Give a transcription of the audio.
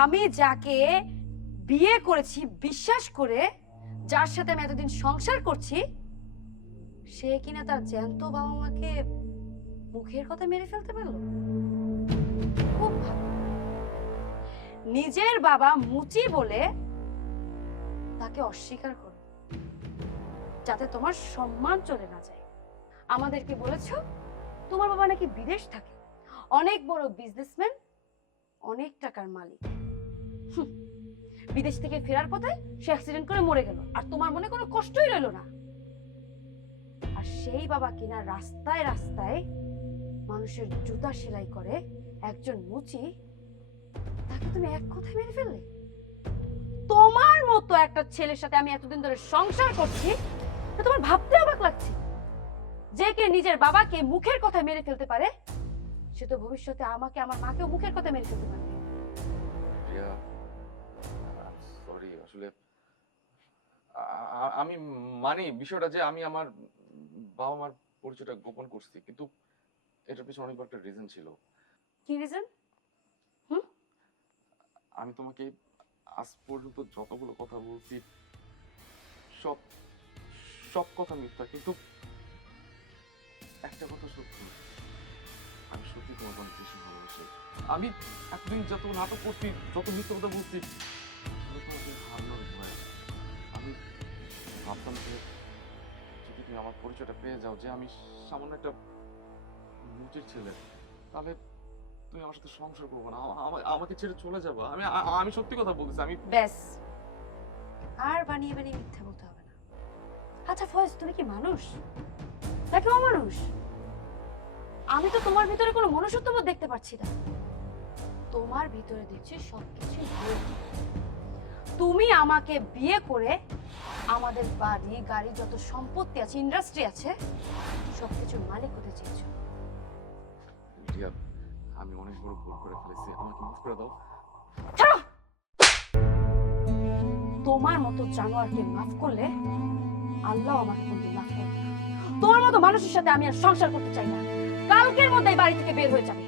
আমি যাকে বিয়ে করেছি, বিশ্বাস করে, যার সাথে আমি এতদিন সংসার করছি, সে কিনা তার জ্যান্ত বাবা মাকে মুখের কথা মেরে ফেলতে পারল? খুব ভালো। নিজের বাবা মুচি বলে তাকে অস্বীকার করো, যাতে তোমার সম্মান চলে না যায়। আমাদেরকে বলেছ, তোমার বাবা নাকি বিদেশ থাকে? অনেক বড় বিজনেসম্যান অনেক টাকার মালিক। বিদেশ থেকে ফেরার পথে সে অ্যাক্সিডেন্ট করে মরে গেল। আর তোমার মনে কোনো কষ্টই রইল না। আর সেই বাবা কিনা রাস্তায় রাস্তায় মানুষের জুতা সেলাই করে, একজন মুচি, তাকে তুমি এক কথায় মেরে ফেললে? তোমার মতো একটা ছেলের সাথে আমি এতদিন ধরে সংসার করছি তোমার ভাবতে অবাক লাগছে। যে কে নিজের বাবাকে মুখের কথা মেরে ফেলতে পারে, সে তো ভবিষ্যতে আমাকে, আমার মাকেও মুখের কথা মেরে ফেলতে পারে আসলে। আমি মানি বিষয়টা যে আমি আমার বাবা মার পরিচয়টা গোপন করছি কিন্তু এটার পিছনে অনেক বড় একটা রিজন ছিল। কি রিজন আমি তোমাকে আজ পর্যন্ত যতগুলো কথা বলছি সব সব কথা মিথ্যা কিন্তু একটা কথা সত্যি। আমি সত্যি তোমাকে অনেক বেশি ভালোবাসি। আমি এতদিন যত নাটক করছি যত মিথ্যা কথা বলছি ভাবতাম যে, যদি তুমি আমার পরিচয়টা পেয়ে যাও যে আমি সামান্য একটা মুচির ছেলে, তাহলে তুমি আমার সাথে সংসার করব না। আমা- আমা- আমাকে ছেড়ে চলে যাব। আমি আমি সত্যি কথা বলতেছি, আমি ব্যাস। আর বানিয়ে বানিয়ে মিথ্যা বলতে হবে না। আচ্ছা ফয়েজ, তুমি কি মানুষ? নাকি অমানুষ? আমি তো তোমার ভিতরে কোনো মনুষ্যত্ব দেখতে পাচ্ছি না। তোমার ভিতরে দেখছি সবকিছু। তুমি আমাকে বিয়ে করে আমাদের বাড়ি গাড়ি যত সম্পত্তি আছে ইন্ডাস্ট্রি আছে সবকিছুর মালিক হতে চেয়েছো? রিয়া আমি অনেক বড় ভুল করে ফেলেছি। আমাকে মাফ করে দাও। ছাড়ো! তোমার মতো জানোয়ারকে মাফ করলে আল্লাহ আমাকে কোনদিন মাফ করবে না। তোমার মতো মানুষের সাথে আমি আর সংসার করতে চাই না। কালকের মধ্যে এই বাড়ি থেকে বের হয়ে যাবে।